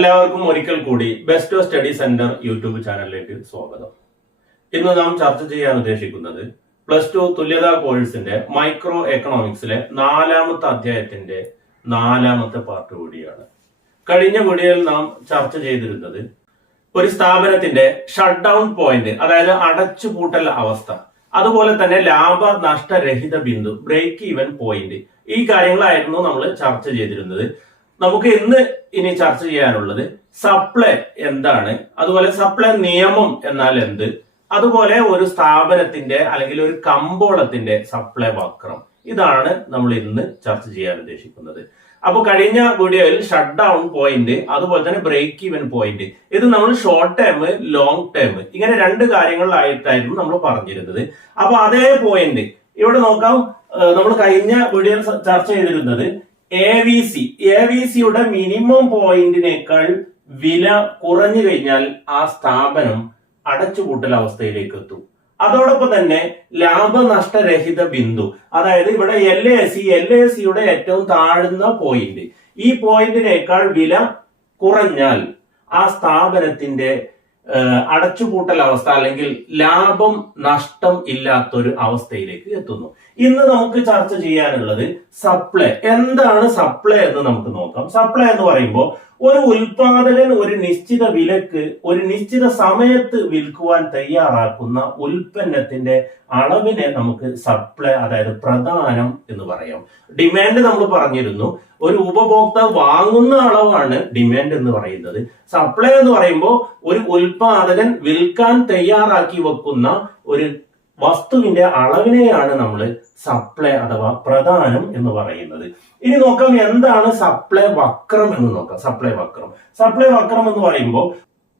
എല്ലാവർക്കും ഒരിക്കൽ കൂടി ബെസ്റ്റ് സ്റ്റഡി സെന്റർ യൂട്യൂബ് ചാനലിലേക്ക് സ്വാഗതം. ഇന്ന് നാം ചർച്ച ചെയ്യാൻ ഉദ്ദേശിക്കുന്നത് +2 തുല്യതാ കോഴ്സിന്റെ മൈക്രോ എക്കണോമിക്സിലെ 4ാമത്തെ അധ്യായത്തിന്റെ 4ാമത്തെ പാർട്ട് കൂടിയാണ്. കഴിഞ്ഞ വീഡിയോയിൽ നാം ചർച്ച ചെയ്തിരുന്നത് ഒരു സ്ഥാപനത്തിന്റെ ഷട്ട് ഡൗൺ പോയിന്റ്, അതായത് അടച്ചുപൂട്ടൽ അവസ്ഥ, അതുപോലെ തന്നെ ലാഭ നഷ്ടരഹിത ബിന്ദു, ബ്രേക്ക് ഈവൻ പോയിന്റ്, ഈ കാര്യങ്ങളായിരുന്നു നമ്മൾ ചർച്ച ചെയ്തിരുന്നത്. നമുക്ക് ഇനി ചർച്ച ചെയ്യാനുള്ളത് സപ്ലൈ എന്താണ്, അതുപോലെ സപ്ലൈ നിയമം എന്നാൽ എന്ത്, അതുപോലെ ഒരു സ്ഥാപനത്തിന്റെ അല്ലെങ്കിൽ ഒരു കമ്പോളത്തിന്റെ സപ്ലൈ വക്രം, ഇതാണ് നമ്മൾ ഇന്ന് ചർച്ച ചെയ്യാൻ ഉദ്ദേശിക്കുന്നത്. അപ്പൊ കഴിഞ്ഞ വീഡിയോയിൽ ഷട്ട് ഡൗൺ പോയിന്റ്, അതുപോലെ തന്നെ ബ്രേക്ക് ഈവൻ പോയിന്റ്, ഇത് നമ്മൾ ഷോർട്ട് ടേം, ലോങ് ടേം, ഇങ്ങനെ രണ്ട് കാര്യങ്ങളിലായിട്ടായിരുന്നു നമ്മൾ പറഞ്ഞിരുന്നത്. അപ്പൊ അതേ പോയിന്റ് ഇവിടെ നോക്കാം. നമ്മൾ കഴിഞ്ഞ വീഡിയോയിൽ ചർച്ച ചെയ്തിരുന്നത് എവിസിയുടെ മിനിമം പോയിന്റിനേക്കാൾ വില കുറഞ്ഞു കഴിഞ്ഞാൽ ആ സ്ഥാപനം അടച്ചുപൂട്ടൽ അവസ്ഥയിലേക്ക് എത്തും. അതോടൊപ്പം തന്നെ ലാഭനഷ്ടരഹിത ബിന്ദു, അതായത് ഇവിടെ എൽ എ സിയുടെ ഏറ്റവും താഴ്ന്ന പോയിന്റ്, ഈ പോയിന്റിനേക്കാൾ വില കുറഞ്ഞാൽ ആ സ്ഥാപനത്തിന്റെ അടച്ചുപൂട്ടൽ അവസ്ഥ അല്ലെങ്കിൽ ലാഭം നഷ്ടം ഇല്ലാത്തൊരു അവസ്ഥയിലേക്ക് എത്തുന്നു. ഇന്ന് നമുക്ക് ചർച്ച ചെയ്യാനുള്ളത് സപ്ലൈ. എന്താണ് സപ്ലൈ എന്ന് നമുക്ക് നോക്കാം. സപ്ലൈ എന്ന് പറയുമ്പോൾ ഒരു ഉൽപാദകൻ ഒരു നിശ്ചിത വിലക്ക് ഒരു നിശ്ചിത സമയത്ത് വിൽക്കുവാൻ തയ്യാറാക്കുന്ന ഉൽപ്പന്നത്തിന്റെ അളവിനെ നമുക്ക് സപ്ലൈ, അതായത് പ്രധാനം എന്ന് പറയാം. ഡിമാൻഡ് നമ്മൾ പറഞ്ഞിരുന്നു, ഒരു ഉപഭോക്താവ് വാങ്ങുന്ന അളവാണ് ഡിമാൻഡ് എന്ന് പറയുന്നത്. സപ്ലൈ എന്ന് പറയുമ്പോൾ ഒരു ഉൽപാദകൻ വിൽക്കാൻ തയ്യാറാക്കി വെക്കുന്ന ഒരു വസ്തുവിന്റെ അളവിനെയാണ് നമ്മൾ സപ്ലൈ അഥവാ പ്രധാനം എന്ന് പറയുന്നത്. ഇനി നോക്കാം എന്താണ് സപ്ലൈ വക്രം എന്ന് നോക്കാം. സപ്ലൈ വക്രം എന്ന് പറയുമ്പോൾ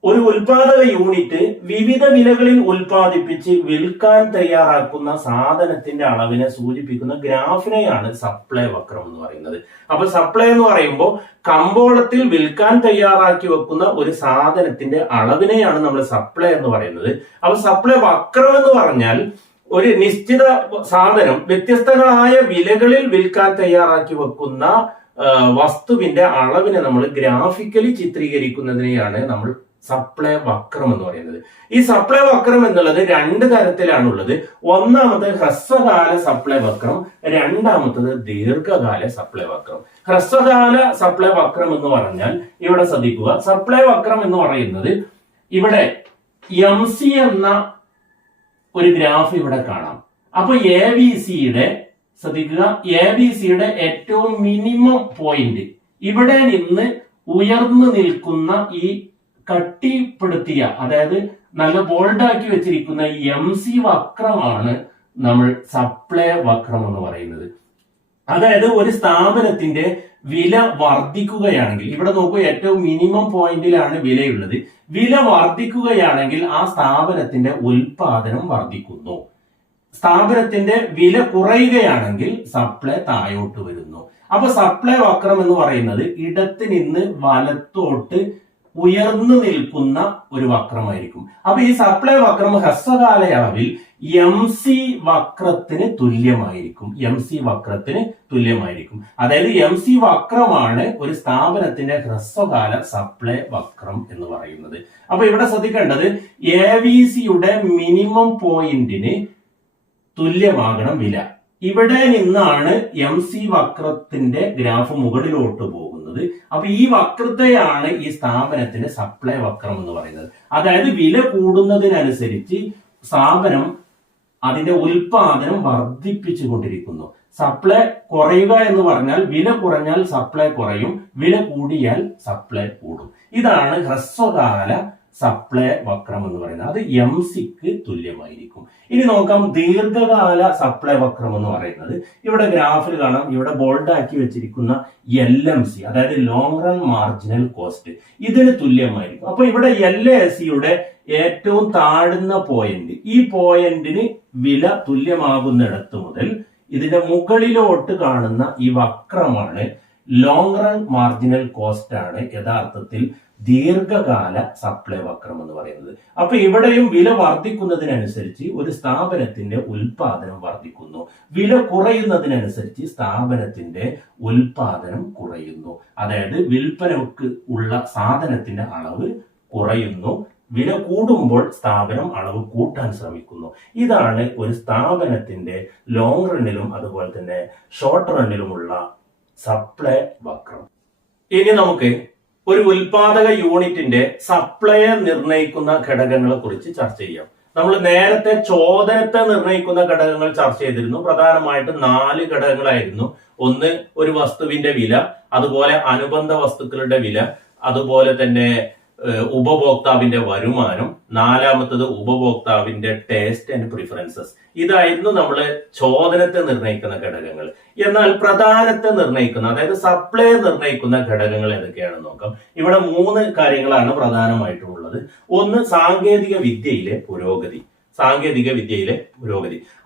ഒരു ഉൽപാദക യൂണിറ്റ് വിവിധ വിലകളിൽ ഉൽപ്പാദിപ്പിച്ച് വിൽക്കാൻ തയ്യാറാക്കുന്ന സാധനത്തിന്റെ അളവിനെ സൂചിപ്പിക്കുന്ന ഗ്രാഫിനെയാണ് സപ്ലൈ വക്രം എന്ന് പറയുന്നത്. അപ്പൊ സപ്ലൈ എന്ന് പറയുമ്പോൾ കമ്പോളത്തിൽ വിൽക്കാൻ തയ്യാറാക്കി വെക്കുന്ന ഒരു സാധനത്തിന്റെ അളവിനെയാണ് നമ്മൾ സപ്ലൈ എന്ന് പറയുന്നത്. അപ്പൊ സപ്ലൈ വക്രം എന്ന് പറഞ്ഞാൽ ഒരു നിശ്ചിത സാധനം വ്യത്യസ്തങ്ങളായ വിലകളിൽ വിൽക്കാൻ തയ്യാറാക്കി വെക്കുന്ന വസ്തുവിന്റെ അളവിനെ നമ്മൾ ഗ്രാഫിക്കലി ചിത്രീകരിക്കുന്നതിനെയാണ് നമ്മൾ സപ്ലൈ വക്രം എന്ന് പറയുന്നത്. ഈ സപ്ലൈ വക്രം എന്നുള്ളത് രണ്ട് തരത്തിലാണുള്ളത്. ഒന്നാമത് ഹ്രസ്വകാല സപ്ലൈ വക്രം, രണ്ടാമത്തത് ദീർഘകാല സപ്ലൈ വക്രം. ഹ്രസ്വകാല സപ്ലൈ വക്രം എന്ന് പറഞ്ഞാൽ ഇവിടെ ശ്രദ്ധിക്കുക, സപ്ലൈ വക്രം എന്ന് പറയുന്നത് ഇവിടെ MC എന്ന ഒരു ഗ്രാഫ് ഇവിടെ കാണാം. അപ്പൊ ശ്രദ്ധിക്കുക, എബിസിയുടെ ഏറ്റവും മിനിമം പോയിന്റ്, ഇവിടെ നിന്ന് ഉയർന്നു നിൽക്കുന്ന ഈ കട്ടിപ്പെടുത്തിയ, അതായത് നല്ല ബോൾഡാക്കി വെച്ചിരിക്കുന്ന MC വക്രമാണ് നമ്മൾ സപ്ലൈ വക്രം എന്ന് പറയുന്നത്. അതായത് ഒരു സ്ഥാപനത്തിന്റെ വില വർദ്ധിക്കുകയാണെങ്കിൽ, ഇവിടെ നോക്കൂ, ഏറ്റവും മിനിമം പോയിന്റിലാണ് വിലയുള്ളത്. വില വർദ്ധിക്കുകയാണെങ്കിൽ ആ സ്ഥാപനത്തിന്റെ ഉൽപാദനം വർദ്ധിക്കുന്നു. സ്ഥാപനത്തിന്റെ വില കുറയുകയാണെങ്കിൽ സപ്ലൈ താഴോട്ട് വരുന്നു. അപ്പൊ സപ്ലൈ വക്രം എന്ന് പറയുന്നത് ഇടത്ത് നിന്ന് വലത്തോട്ട് ഉയർന്നു നിൽക്കുന്ന ഒരു വക്രമായിരിക്കും. അപ്പൊ ഈ സപ്ലൈ വക്രം ഹ്രസ്വകാല അളവിൽ MC വക്രത്തിന് തുല്യമായിരിക്കും. അതായത് MC വക്രമാണ് ഒരു സ്ഥാപനത്തിന്റെ ഹ്രസ്വകാല സപ്ലൈ വക്രം എന്ന് പറയുന്നത്. അപ്പൊ ഇവിടെ ശ്രദ്ധിക്കേണ്ടത് എവിസിയുടെ മിനിമം പോയിന്റിന് തുല്യമാകണം വില. ഇവിടെ നിന്നാണ് MC വക്രത്തിന്റെ ഗ്രാഫ് മുകളിലോട്ട് പോകുന്നത്. അപ്പൊ ഈ വക്രത്തെയാണ് ഈ സ്ഥാപനത്തിന്റെ സപ്ലൈ വക്രം എന്ന് പറയുന്നത്. അതായത് വില കൂടുന്നതിനനുസരിച്ച് സ്ഥാപനം അതിന്റെ ഉൽപാദനം വർദ്ധിപ്പിച്ചു കൊണ്ടിരിക്കുന്നു. സപ്ലൈ കുറയുക എന്ന് പറഞ്ഞാൽ വില കുറഞ്ഞാൽ സപ്ലൈ കുറയും, വില കൂടിയാൽ സപ്ലൈ കൂടും. ഇതാണ് ഹ്രസ്വകാല സപ്ലൈ വക്രം എന്ന് പറയുന്നത്. അത് MCക്ക് തുല്യമായിരിക്കും. ഇനി നോക്കാം ദീർഘകാല സപ്ലൈ വക്രം എന്ന് പറയുന്നത്. ഇവിടെ ഗ്രാഫിൽ കാണാം, ഇവിടെ ബോൾഡ് ആക്കി വെച്ചിരിക്കുന്ന LMC, അതായത് ലോങ് റൺ മാർജിനൽ കോസ്റ്റ്, ഇതിന് തുല്യമായിരിക്കും. അപ്പൊ ഇവിടെ LACയുടെ ഏറ്റവും താഴ്ന്ന പോയിന്റ്, ഈ പോയിന്റിന് വില തുല്യമാകുന്നിടത്ത് മുതൽ ഇതിന്റെ മുകളിലോട്ട് കാണുന്ന ഈ വക്രമാണ് ലോങ് റൺ മാർജിനൽ കോസ്റ്റ്, ആണ് യഥാർത്ഥത്തിൽ ദീർഘകാല സപ്ലൈ വക്രം എന്ന് പറയുന്നത്. അപ്പൊ ഇവിടെയും വില വർദ്ധിക്കുന്നതിനനുസരിച്ച് ഒരു സ്ഥാപനത്തിന്റെ ഉൽപാദനം വർദ്ധിക്കുന്നു, വില കുറയുന്നതിനനുസരിച്ച് സ്ഥാപനത്തിന്റെ ഉൽപാദനം കുറയുന്നു. അതായത് വിൽപ്പനക്ക് ഉള്ള സാധനത്തിന്റെ അളവ് കുറയുന്നു. വില കൂടുമ്പോൾ സ്ഥാപനം അളവ് കൂട്ടാൻ ശ്രമിക്കുന്നു. ഇതാണ് ഒരു സ്ഥാപനത്തിന്റെ ലോങ് റണ്ണിലും അതുപോലെ തന്നെ ഷോർട്ട് റണ്ണിലുമുള്ള സപ്ലൈ വക്രം. ഇനി നമുക്ക് ഒരു ഉൽപാദക യൂണിറ്റിന്റെ സപ്ലൈയെ നിർണ്ണയിക്കുന്ന ഘടകങ്ങളെ കുറിച്ച് ചർച്ച ചെയ്യാം. നമ്മൾ നേരത്തെ ചോദനത്തെ നിർണ്ണയിക്കുന്ന ഘടകങ്ങൾ ചർച്ച ചെയ്തിരുന്നു. പ്രധാനമായിട്ട് 4 ഘടകങ്ങളായിരുന്നു. ഒന്ന്, ഒരു വസ്തുവിന്റെ വില, അതുപോലെ അനുബന്ധ വസ്തുക്കളുടെ വില, അതുപോലെ തന്നെ ഉപഭോക്താവിന്റെ വരുമാനം, 4-മത്തത് ഉപഭോക്താവിന്റെ ടേസ്റ്റ് ആൻഡ് പ്രിഫറൻസസ്. ഇതായിരുന്നു നമ്മൾ ചോദനത്തെ നിർണ്ണയിക്കുന്ന ഘടകങ്ങൾ. എന്നാൽ പ്രധാനത്തെ നിർണ്ണയിക്കുന്ന, അതായത് സപ്ലൈ നിർണ്ണയിക്കുന്ന ഘടകങ്ങൾ ഏതൊക്കെയാണെന്ന് നോക്കാം. ഇവിടെ 3 കാര്യങ്ങളാണ് പ്രധാനമായിട്ടുള്ളത്. ഒന്ന്, സാങ്കേതിക വിദ്യയിലെ പുരോഗതി.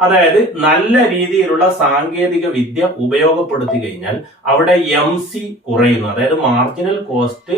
അതായത് നല്ല രീതിയിലുള്ള സാങ്കേതിക വിദ്യ ഉപയോഗപ്പെടുത്തി കഴിഞ്ഞാൽ അവിടെ MC കുറയുന്നു, അതായത് മാർജിനൽ കോസ്റ്റ്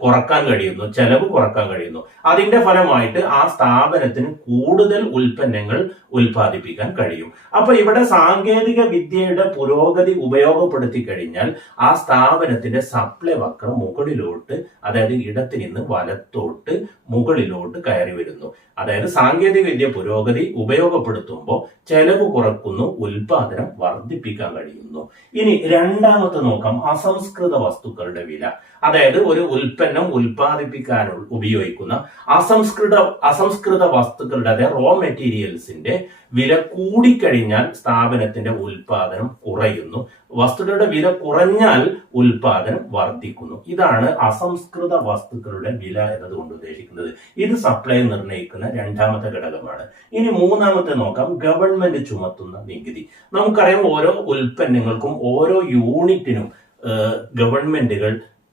കുറക്കാൻ കഴിയുന്നു, ചെലവ് കുറക്കാൻ കഴിയുന്നു. അതിന്റെ ഫലമായിട്ട് ആ സ്ഥാപനത്തിന് കൂടുതൽ ഉൽപ്പന്നങ്ങൾ ഉൽപ്പാദിപ്പിക്കാൻ കഴിയും. അപ്പൊ ഇവിടെ സാങ്കേതിക വിദ്യയുടെ പുരോഗതി ഉപയോഗപ്പെടുത്തി കഴിഞ്ഞാൽ ആ സ്ഥാപനത്തിന്റെ സപ്ലൈ വക്രം മുകളിലോട്ട്, അതായത് ഇടത്ത് നിന്ന് വലത്തോട്ട് മുകളിലോട്ട് കയറി വരുന്നു. അതായത് സാങ്കേതിക വിദ്യ പുരോഗതി ഉപയോഗപ്പെടുത്തുമ്പോൾ ചെലവ് കുറക്കുന്നു, ഉൽപാദനം വർദ്ധിപ്പിക്കാൻ കഴിയുന്നു. ഇനി രണ്ടാമത്തെ നോക്കാം, അസംസ്കൃത വസ്തുക്കളുടെ വില. അതായത് ഒരു ഉൽപ്പന്നം ഉൽപ്പാദിപ്പിക്കാൻ ഉപയോഗിക്കുന്ന അസംസ്കൃത വസ്തുക്കളുടെ, അതായത് റോ മെറ്റീരിയൽസിന്റെ വില കൂടിക്കഴിഞ്ഞാൽ സ്ഥാപനത്തിന്റെ ഉൽപാദനം കുറയുന്നു. വസ്തുക്കളുടെ വില കുറഞ്ഞാൽ ഉൽപാദനം വർദ്ധിക്കുന്നു. ഇതാണ് അസംസ്കൃത വസ്തുക്കളുടെ വില എന്നതുകൊണ്ട് ഉദ്ദേശിക്കുന്നത്. ഇത് സപ്ലൈ നിർണ്ണയിക്കുന്ന രണ്ടാമത്തെ ഘടകമാണ്. ഇനി മൂന്നാമത്തെ നോക്കാം, ഗവൺമെന്റ് ചുമത്തുന്ന നികുതി. നമുക്കറിയാം, ഓരോ ഉൽപ്പന്നങ്ങൾക്കും ഓരോ യൂണിറ്റിനും ഗവൺമെന്റുകൾ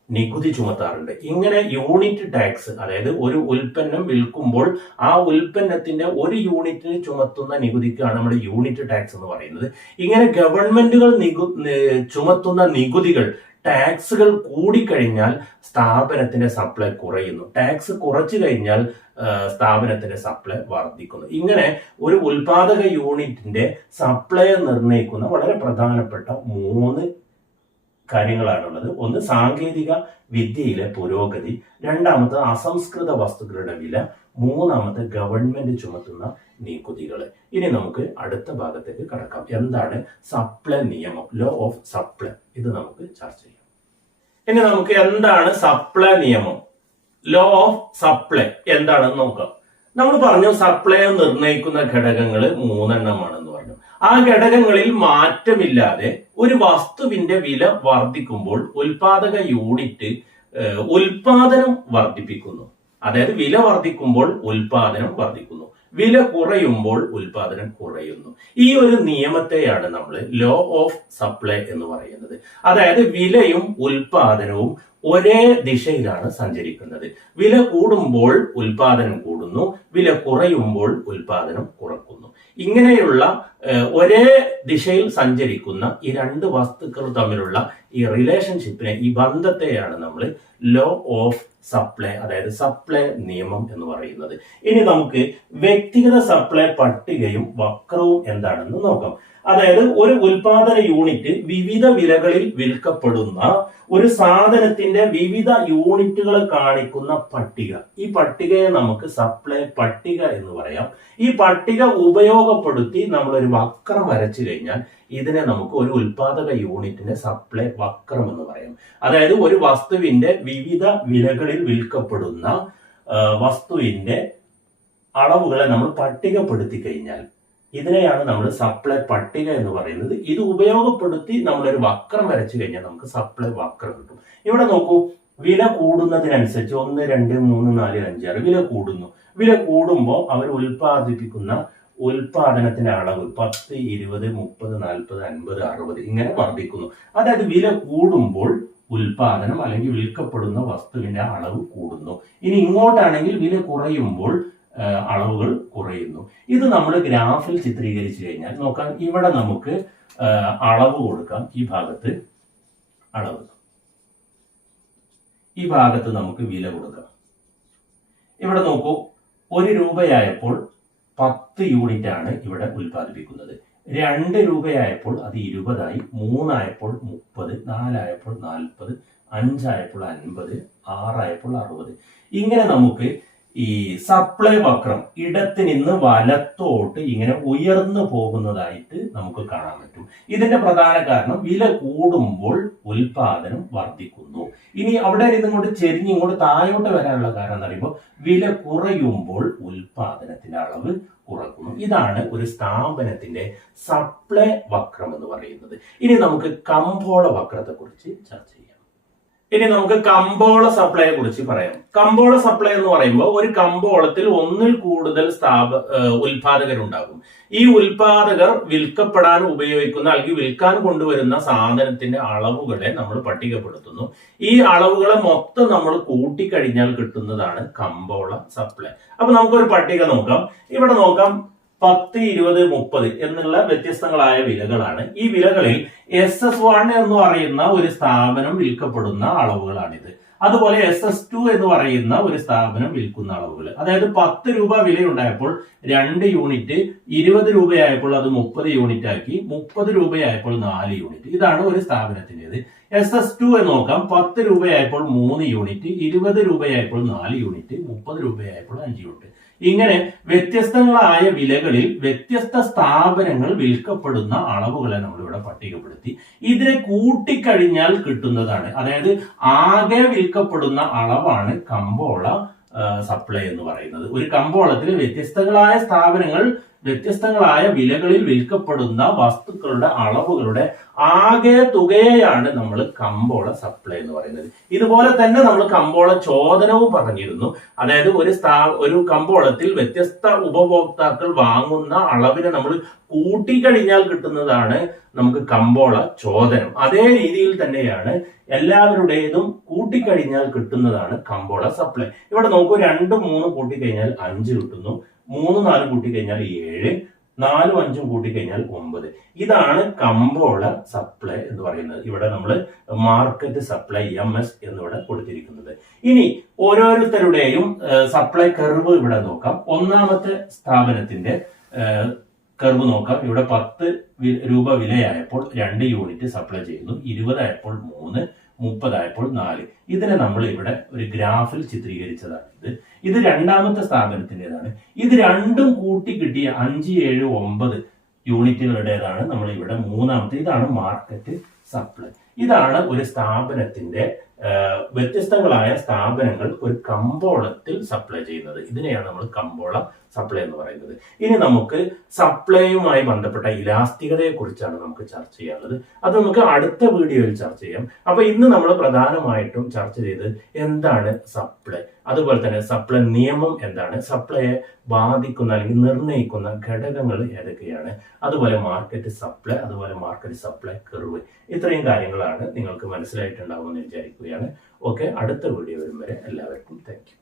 നികുതി ചുമത്താറുണ്ട്. ഇങ്ങനെ യൂണിറ്റ് ടാക്സ്, അതായത് ഒരു ഉൽപ്പന്നം വിൽക്കുമ്പോൾ ആ ഉൽപ്പന്നത്തിന്റെ ഒരു യൂണിറ്റിന് ചുമത്തുന്ന നികുതിക്കാണ് നമ്മൾ യൂണിറ്റ് ടാക്സ് എന്ന് പറയുന്നത്. ഇങ്ങനെ ഗവൺമെന്റുകൾ ചുമത്തുന്ന നികുതികൾ, ടാക്സുകൾ കൂടിക്കഴിഞ്ഞാൽ സ്ഥാപനത്തിന്റെ സപ്ലൈ കുറയുന്നു. ടാക്സ് കുറച്ചു കഴിഞ്ഞാൽ സ്ഥാപനത്തിന്റെ സപ്ലൈ വർദ്ധിക്കുന്നു. ഇങ്ങനെ ഒരു ഉൽപാദക യൂണിറ്റിന്റെ സപ്ലൈ നിർണ്ണയിക്കുന്ന വളരെ പ്രധാനപ്പെട്ട 3 കാര്യങ്ങളാണുള്ളത്. ഒന്ന്, സാങ്കേതിക വിദ്യയിലെ പുരോഗതി. രണ്ടാമത്, അസംസ്കൃത വസ്തുക്കളുടെ വില. മൂന്നാമത്, ഗവൺമെന്റ് ചുമത്തുന്ന നികുതികൾ. ഇനി നമുക്ക് അടുത്ത ഭാഗത്തേക്ക് കടക്കാം. എന്താണ് സപ്ലൈ നിയമം, ലോ ഓഫ് സപ്ലൈ? ഇത് നമുക്ക് ചർച്ച ചെയ്യാം. ഇനി നമുക്ക് എന്താണ് സപ്ലൈ നിയമം, ലോ ഓഫ് സപ്ലൈ എന്താണെന്ന് നോക്കാം. നമ്മൾ പറഞ്ഞു സപ്ലൈ നിർണ്ണയിക്കുന്ന ഘടകങ്ങൾ 3 എണ്ണമാണെന്ന് പറഞ്ഞു. ആ ഘടകങ്ങളിൽ മാറ്റമില്ലാതെ ഒരു വസ്തുവിന്റെ വില വർദ്ധിക്കുമ്പോൾ ഉൽപാദക യൂണിറ്റ് ഉൽപാദനം വർദ്ധിപ്പിക്കുന്നു. അതായത് വില വർദ്ധിക്കുമ്പോൾ ഉൽപാദനം വർദ്ധിക്കുന്നു, വില കുറയുമ്പോൾ ഉൽപാദനം കുറയുന്നു. ഈ ഒരു നിയമത്തെയാണ് നമ്മൾ ലോ ഓഫ് സപ്ലൈ എന്ന് പറയുന്നത്. അതായത് വിലയും ഉൽപാദനവും ഒരേ ദിശയിലാണ് സഞ്ചരിക്കുന്നത്. വില കൂടുമ്പോൾ ഉൽപാദനം കൂടുന്നു, വില കുറയുമ്പോൾ ഉൽപാദനം കുറക്കുന്നു. ഇങ്ങനെയുള്ള ഒരേ ദിശയിൽ സഞ്ചരിക്കുന്ന ഈ 2 വസ്തുക്കൾ തമ്മിലുള്ള ഈ റിലേഷൻഷിപ്പിനെ, ഈ ബന്ധത്തെയാണ് നമ്മൾ ലോ ഓഫ് സപ്ലൈ, അതായത് സപ്ലൈ നിയമം എന്ന് പറയുന്നത്. ഇനി നമുക്ക് വ്യക്തിഗത സപ്ലൈ പട്ടികയും വക്രവും എന്താണെന്ന് നോക്കാം. അതായത് ഒരു ഉൽപാദന യൂണിറ്റ് വിവിധ വിലകളിൽ വിൽക്കപ്പെടുന്ന ഒരു സാധനത്തിന്റെ വിവിധ യൂണിറ്റുകളെ കാണിക്കുന്ന പട്ടിക. ഈ പട്ടികയെ നമുക്ക് സപ്ലൈ പട്ടിക എന്ന് പറയാം. ഈ പട്ടിക ഉപയോഗപ്പെടുത്തി നമ്മൾ ഒരു വക്രം വരച്ചു കഴിഞ്ഞാൽ ഇതിനെ നമുക്ക് ഒരു ഉൽപാദക യൂണിറ്റിന്റെ സപ്ലൈ വക്രം എന്ന് പറയാം. അതായത് ഒരു വസ്തുവിന്റെ വിവിധ വിലകളിൽ വിൽക്കപ്പെടുന്ന വസ്തുവിന്റെ അളവുകളെ നമ്മൾ പട്ടികപ്പെടുത്തി കഴിഞ്ഞാൽ ഇതിനെയാണ് നമ്മൾ സപ്ലൈ പട്ടിക എന്ന് പറയുന്നത്. ഇത് ഉപയോഗപ്പെടുത്തി നമ്മളൊരു വക്രം വരച്ചു കഴിഞ്ഞാൽ നമുക്ക് സപ്ലൈ വക്രം കിട്ടും. ഇവിടെ നോക്കൂ, വില കൂടുന്നതിനനുസരിച്ച് 1, 2, 3, 4, 5, 6 വില കൂടുന്നു. വില കൂടുമ്പോൾ അവർ ഉൽപ്പാദിപ്പിക്കുന്ന ഉൽപാദനത്തിന്റെ അളവ് 10, 20, 30, 40, 50, 60 ഇങ്ങനെ വർദ്ധിക്കുന്നു. അതായത് വില കൂടുമ്പോൾ ഉൽപാദനം അല്ലെങ്കിൽ വിൽക്കപ്പെടുന്ന വസ്തുവിന്റെ അളവ് കൂടുന്നു. ഇനി ഇങ്ങോട്ടാണെങ്കിൽ വില കുറയുമ്പോൾ അളവുകൾ കുറയുന്നു. ഇത് നമ്മൾ ഗ്രാഫിൽ ചിത്രീകരിച്ചു കഴിഞ്ഞാൽ നോക്കാം. ഇവിടെ നമുക്ക് അളവ് കൊടുക്കാം. ഈ ഭാഗത്ത് അളവ്, ഈ ഭാഗത്ത് നമുക്ക് വില കൊടുക്കാം. ഇവിടെ നോക്കൂ, 1 രൂപയായപ്പോൾ 10 യൂണിറ്റ് ആണ് ഇവിടെ ഉൽപ്പാദിപ്പിക്കുന്നത്. 2 രൂപയായപ്പോൾ അത് 20 ആയി, 3 ആയപ്പോൾ 30, 4 ആയപ്പോൾ 40, 5 ആയപ്പോൾ 50, 6 ആയപ്പോൾ 60. ഇങ്ങനെ നമുക്ക് ഈ സപ്ലൈ വക്രം ഇടത്ത് നിന്ന് വലത്തോട്ട് ഇങ്ങനെ ഉയർന്നു പോകുന്നതായിട്ട് നമുക്ക് കാണാൻ പറ്റും. ഇതിന്റെ പ്രധാന കാരണം വില കൂടുമ്പോൾ ഉൽപാദനം വർദ്ധിക്കുന്നു. ഇനി അവിടെ ഇങ്ങോട്ട് ചെരിഞ്ഞ് ഇങ്ങോട്ട് താഴോട്ട് വരാനുള്ള കാരണം എന്ന് പറയുമ്പോൾ വില കുറയുമ്പോൾ ഉൽപാദനത്തിന്റെ അളവ് കുറക്കുന്നു. ഇതാണ് ഒരു സ്ഥാപനത്തിന്റെ സപ്ലൈ വക്രം എന്ന് പറയുന്നത്. ഇനി നമുക്ക് കമ്പോള വക്രത്തെ കുറിച്ച് ചർച്ച ചെയ്യാം. ഇനി നമുക്ക് കമ്പോള സപ്ലൈയെ കുറിച്ച് പറയാം. കമ്പോള സപ്ലൈ എന്ന് പറയുമ്പോൾ ഒരു കമ്പോളത്തിൽ ഒന്നിൽ കൂടുതൽ ഉൽപാദകരുണ്ടാകും. ഈ ഉൽപാദകർ വിൽക്കപ്പെടാൻ ഉപയോഗിക്കുന്ന അല്ലെങ്കിൽ വിൽക്കാൻ കൊണ്ടുവരുന്ന സാധനത്തിന്റെ അളവുകളെ നമ്മൾ പട്ടികപ്പെടുത്തുന്നു. ഈ അളവുകളെ മൊത്തം നമ്മൾ കൂട്ടിക്കഴിഞ്ഞാൽ കിട്ടുന്നതാണ് കമ്പോള സപ്ലൈ. അപ്പൊ നമുക്കൊരു പട്ടിക നോക്കാം. ഇവിടെ നോക്കാം 10, 20, 30 എന്നുള്ള വ്യത്യസ്തങ്ങളായ വിലകളാണ്. ഈ വിലകളിൽ SS1 എന്ന് പറയുന്ന ഒരു സ്ഥാപനം വിൽക്കപ്പെടുന്ന അളവുകളാണിത്. അതുപോലെ SS2 എന്ന് പറയുന്ന ഒരു സ്ഥാപനം വിൽക്കുന്ന അളവുകൾ. അതായത് 10 രൂപ വിലയുണ്ടായപ്പോൾ 2 യൂണിറ്റ്, 20 രൂപയായപ്പോൾ അത് 30 യൂണിറ്റ് ആക്കി, 30 രൂപയായപ്പോൾ 4 യൂണിറ്റ്. ഇതാണ് ഒരു സ്ഥാപനത്തിൻ്റെത്. SS2 എന്ന് നോക്കാം. 10 രൂപയായപ്പോൾ 3 യൂണിറ്റ്, 20 രൂപയായപ്പോൾ 4 യൂണിറ്റ്, 30 രൂപയായപ്പോൾ 5 യൂണിറ്റ്. ഇങ്ങനെ വ്യത്യസ്തങ്ങളായ വിലകളിൽ വ്യത്യസ്ത സ്ഥാപനങ്ങൾ വിൽക്കപ്പെടുന്ന അളവുകളെ നമ്മളിവിടെ പട്ടികപ്പെടുത്തി. ഇതിനെ കൂട്ടിക്കഴിഞ്ഞാൽ കിട്ടുന്നതാണ്, അതായത് ആകെ വിൽക്കപ്പെടുന്ന അളവാണ് കമ്പോള സപ്ലൈ എന്ന് പറയുന്നത്. ഒരു കമ്പോളത്തിൽ വ്യത്യസ്തങ്ങളായ സ്ഥാപനങ്ങൾ വ്യത്യസ്തങ്ങളായ വിലകളിൽ വിൽക്കപ്പെടുന്ന വസ്തുക്കളുടെ അളവുകളുടെ ആകെ തുകയാണ് നമ്മൾ കമ്പോള സപ്ലൈ എന്ന് പറയുന്നത്. ഇതുപോലെ തന്നെ നമ്മൾ കമ്പോള ചോദനവും പറഞ്ഞിരുന്നു. അതായത് ഒരു കമ്പോളത്തിൽ വ്യത്യസ്ത ഉപഭോക്താക്കൾ വാങ്ങുന്ന അളവിനെ നമ്മൾ കൂട്ടിക്കഴിഞ്ഞാൽ കിട്ടുന്നതാണ് നമുക്ക് കമ്പോള ചോദനം. അതേ രീതിയിൽ തന്നെയാണ് എല്ലാവരുടേതും കൂട്ടിക്കഴിഞ്ഞാൽ കിട്ടുന്നതാണ് കമ്പോള സപ്ലൈ. ഇവിടെ നോക്കൂ, 2, 3 കൂട്ടിക്കഴിഞ്ഞാൽ 5 കിട്ടുന്നു, 3, 4 കൂട്ടിക്കഴിഞ്ഞാൽ 7, 4, 5 കൂട്ടിക്കഴിഞ്ഞാൽ 9. ഇതാണ് കമ്പോള സപ്ലൈ എന്ന് പറയുന്നത്. ഇവിടെ നമ്മൾ മാർക്കറ്റ് സപ്ലൈ MS എന്നിവിടെ കൊടുത്തിരിക്കുന്നത്. ഇനി ഓരോരുത്തരുടെയും സപ്ലൈ കർവ് ഇവിടെ നോക്കാം. ഒന്നാമത്തെ സ്ഥാപനത്തിന്റെ കർവ് നോക്കാം. ഇവിടെ 10 രൂപ വിലയായപ്പോൾ 2 യൂണിറ്റ് സപ്ലൈ ചെയ്യുന്നു, 20 ആയപ്പോൾ 3, 30 ആയപ്പോൾ 4. ഇതിനെ നമ്മൾ ഇവിടെ ഒരു ഗ്രാഫിൽ ചിത്രീകരിച്ചതാണ്. ഇത് രണ്ടാമത്തെ സ്ഥാപനത്തിൻ്റെതാണ്. ഇത് രണ്ടും കൂട്ടി കിട്ടിയ 5, 7, 9 യൂണിറ്റുകളുടേതാണ് നമ്മൾ ഇവിടെ മൂന്നാമത്തെ. ഇതാണ് മാർക്കറ്റ് സപ്ലൈ. ഇതാണ് ഒരു സ്ഥാപനത്തിന്റെ വ്യത്യസ്തങ്ങളായ സ്ഥാപനങ്ങൾ ഒരു കമ്പോളത്തിൽ സപ്ലൈ ചെയ്യുന്നത്. ഇതിനെയാണ് നമ്മൾ കമ്പോള സപ്ലൈ എന്ന് പറയുന്നത്. ഇനി നമുക്ക് സപ്ലൈയുമായി ബന്ധപ്പെട്ട ഇലാസ്തികതയെ കുറിച്ചാണ് നമുക്ക് ചർച്ച ചെയ്യാനുള്ളത്. അത് നമുക്ക് അടുത്ത വീഡിയോയിൽ ചർച്ച ചെയ്യാം. അപ്പൊ ഇന്ന് നമ്മൾ പ്രധാനമായിട്ടും ചർച്ച ചെയ്തത് എന്താണ് സപ്ലൈ, അതുപോലെ തന്നെ സപ്ലൈ നിയമം എന്താണ്, സപ്ലൈയെ ബാധിക്കുന്ന അല്ലെങ്കിൽ നിർണ്ണയിക്കുന്ന ഘടകങ്ങൾ ഏതൊക്കെയാണ്, അതുപോലെ മാർക്കറ്റ് സപ്ലൈ, അതുപോലെ മാർക്കറ്റ് സപ്ലൈ കർവ്. ഇത്രയും കാര്യങ്ങളാണ് നിങ്ങൾക്ക് മനസ്സിലായിട്ടുണ്ടാവുമെന്ന് വിചാരിക്കുകയാണ്. ഓക്കെ, അടുത്ത വീഡിയോ വരും വരെ എല്ലാവർക്കും താങ്ക് യു.